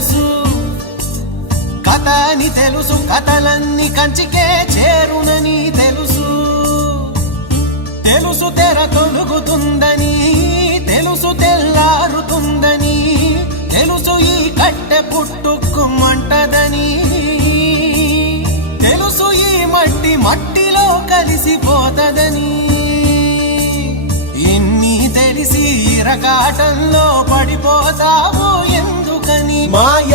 తెలుసు, కథ అని తెలుసు, కథలన్నీ కంచికే చేరునని తెలుసు. తెలుసు తెర తొలుగుతుందని, తెలుసు తెల్లారుతుందని, తెలుసు ఈ కట్టె పుట్టుకుమంటదని, తెలుసు ఈ మట్టి మట్టిలో కలిసిపోతదని. ఇన్ని తెలిసి ఇరకాటంలో పడిపోతావు ఎందుకని? మాయ